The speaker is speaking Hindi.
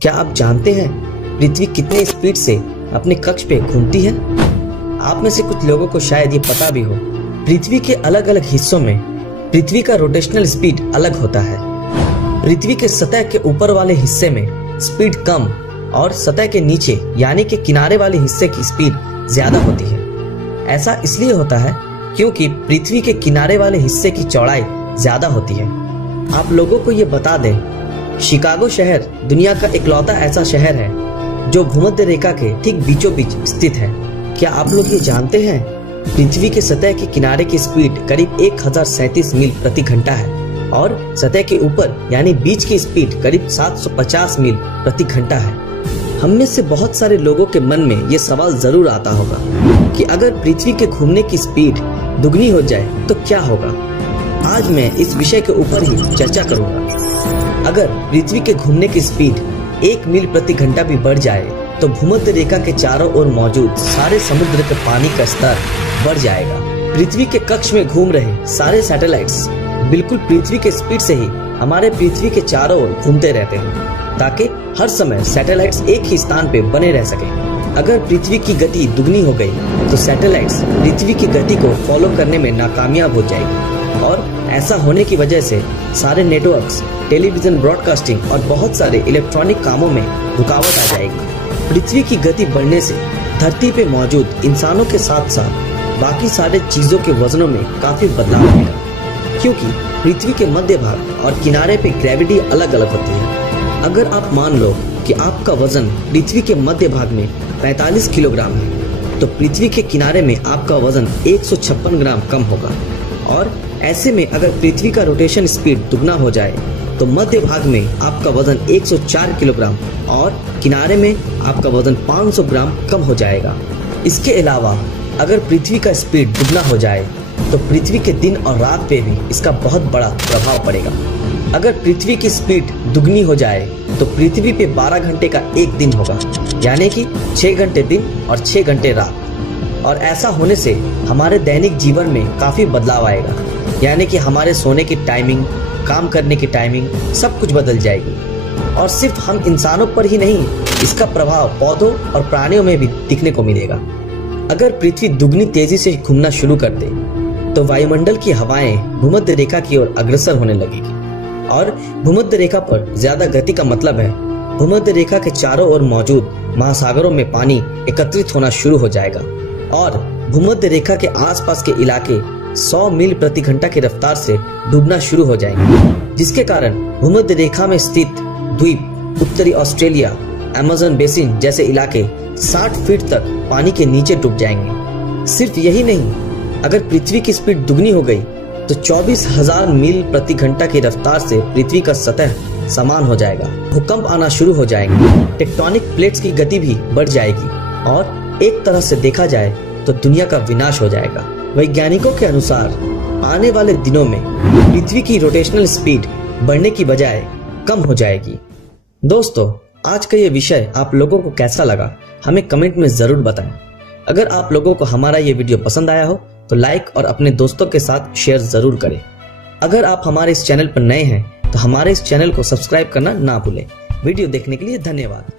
क्या आप जानते हैं पृथ्वी कितने स्पीड से अपने कक्ष पे घूमती है? आप में से कुछ लोगों को शायद ये पता भी हो। पृथ्वी के अलग अलग हिस्सों में पृथ्वी का रोटेशनल स्पीड अलग होता है। पृथ्वी के सतह के ऊपर वाले हिस्से में स्पीड कम और सतह के नीचे यानी कि किनारे वाले हिस्से की स्पीड ज्यादा होती है। ऐसा इसलिए होता है क्योंकि पृथ्वी के किनारे वाले हिस्से की चौड़ाई ज्यादा होती है। आप लोगों को ये बता दें, शिकागो शहर दुनिया का इकलौता ऐसा शहर है जो भूमध्य रेखा के ठीक बीचों बीच स्थित है। क्या आप लोग ये जानते हैं पृथ्वी के सतह के किनारे की स्पीड करीब 1037 मील प्रति घंटा है और सतह के ऊपर यानी बीच की स्पीड करीब 750 मील प्रति घंटा है। हम में से बहुत सारे लोगों के मन में ये सवाल जरूर आता होगा कि अगर पृथ्वी के घूमने की स्पीड दुगनी हो जाए तो क्या होगा। आज मैं इस विषय के ऊपर ही चर्चा करूंगा। अगर पृथ्वी के घूमने की स्पीड 1 मील प्रति घंटा भी बढ़ जाए तो भूमध्य रेखा के चारों ओर मौजूद सारे समुद्र के पानी का स्तर बढ़ जाएगा। पृथ्वी के कक्ष में घूम रहे सारे सैटेलाइट्स बिल्कुल पृथ्वी के स्पीड से ही हमारे पृथ्वी के चारों ओर घूमते रहते हैं ताकि हर समय सैटेलाइट्स एक ही स्थान पे बने रह सके। अगर पृथ्वी की गति दुगनी हो गई तो सैटेलाइट्स पृथ्वी की गति को फॉलो करने में नाकामयाब हो जाएगी और ऐसा होने की वजह से सारे नेटवर्क्स, टेलीविजन ब्रॉडकास्टिंग और बहुत सारे इलेक्ट्रॉनिक कामों में रुकावट आ जाएगी। पृथ्वी की गति बढ़ने से धरती पे मौजूद इंसानों के साथ साथ बाकी सारे चीजों के वजनों में काफी बदलाव आएगा क्योंकि पृथ्वी के मध्य भाग और किनारे पे ग्रेविटी अलग अलग होती है। अगर आप मान लो कि आपका वजन पृथ्वी के मध्य भाग में 45 किलोग्राम है तो पृथ्वी के किनारे में आपका वजन 156 ग्राम कम होगा। और ऐसे में अगर पृथ्वी का रोटेशन स्पीड दुगना हो जाए तो मध्य भाग में आपका वजन 104 किलोग्राम और किनारे में आपका वजन 500 ग्राम कम हो जाएगा। इसके अलावा अगर पृथ्वी का स्पीड दुगना हो जाए तो पृथ्वी के दिन और रात पे भी इसका बहुत बड़ा प्रभाव पड़ेगा। अगर पृथ्वी की स्पीड दुगनी हो जाए तो पृथ्वी पे 12 घंटे का एक दिन होगा यानी कि 6 घंटे दिन और 6 घंटे रात। और ऐसा होने से हमारे दैनिक जीवन में काफी बदलाव आएगा यानी कि हमारे सोने की टाइमिंग, काम करने की टाइमिंग सब कुछ बदल जाएगी। और सिर्फ हम इंसानों पर ही नहीं, इसका प्रभाव पौधों और प्राणियों में भी दिखने को मिलेगा। अगर पृथ्वी दुगनी तेजी से घूमना शुरू कर दे तो वायुमंडल की हवाएं भूमध्य रेखा की ओर अग्रसर होने लगेगी और भूमध्य रेखा पर ज्यादा गति का मतलब है भूमध्य रेखा के चारों ओर मौजूद महासागरों में पानी एकत्रित होना शुरू हो जाएगा और भूमध्य रेखा के आसपास के इलाके 100 मील प्रति घंटा की रफ्तार से डूबना शुरू हो जाएंगे, जिसके कारण भूमध्य रेखा में स्थित द्वीप, उत्तरी ऑस्ट्रेलिया, अमेज़न बेसिन जैसे इलाके 60 फीट तक पानी के नीचे डूब जाएंगे। सिर्फ यही नहीं, अगर पृथ्वी की स्पीड दुगनी हो गई तो 24,000 मील प्रति घंटा की रफ्तार से पृथ्वी का सतह समान हो जाएगा। भूकंप आना शुरू हो जाएंगे, टेक्टोनिक प्लेट्स की गति भी बढ़ जाएगी और एक तरह से देखा जाए तो दुनिया का विनाश हो जाएगा। वैज्ञानिकों के अनुसार आने वाले दिनों में पृथ्वी की रोटेशनल स्पीड बढ़ने की बजाय कम हो जाएगी। दोस्तों, आज का ये विषय आप लोगों को कैसा लगा हमें कमेंट में जरूर बताएं। अगर आप लोगों को हमारा ये वीडियो पसंद आया हो तो लाइक और अपने दोस्तों के साथ शेयर जरूर करें। अगर आप हमारे इस चैनल पर नए हैं तो हमारे इस चैनल को सब्सक्राइब करना ना भूलें। वीडियो देखने के लिए धन्यवाद।